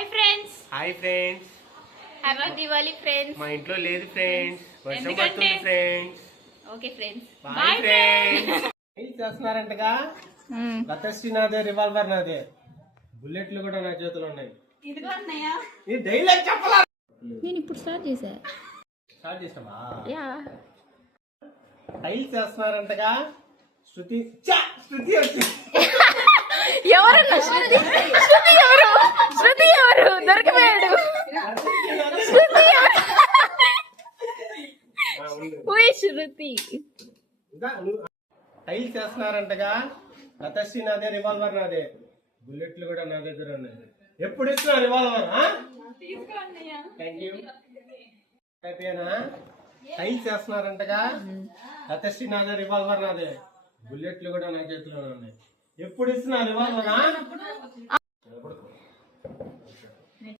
Hi friends. Hi friends. Happy Diwali friends. మా ఇంట్లో లేదు ఫ్రెండ్స్, వర్షం పడుతుంది friends. Okay friends, bye friends. ఏం చేస్తున్నారంటగా? లతశ్రీ నాదే, రివాల్వర్ నాదే, బుల్లెట్లు కూడా నా చేతిలో ఉన్నాయి. ఇదిగో అన్నయ్య. ఈ డైలాగ్ చెప్పాలా? నేను ఇప్పుడు స్టార్ట్ చేశా. స్టార్ట్ చేసావా? యా. టైల్ చేస్తున్నారంటగా? శృతి శృతి వచ్చి ఎవరన్నా శృతి? శృతి ఎవరు? శృతి ఎవరు? దొరికిపోయాడు. శృతి ఎవరు? శృతి టైల్ చేస్తున్నారంటగా? లతశ్రీ నాదే, రివాల్వర్ నాదే, బుల్లెట్లు కూడా నా దగ్గర ఉన్నాయి. ఎప్పుడు ఇస్తున్నా రివాల్వర్? Thank you. అయిపోయానా? టైల్ చేస్తున్నారంటగా? లతశ్రీ నాదే, రివాల్వర్ నాదే, బుల్లెట్లు కూడా నా చేతిలో ఉన్నాయి. ఎప్పుడు ఇస్తున్నా రివాల్వర్?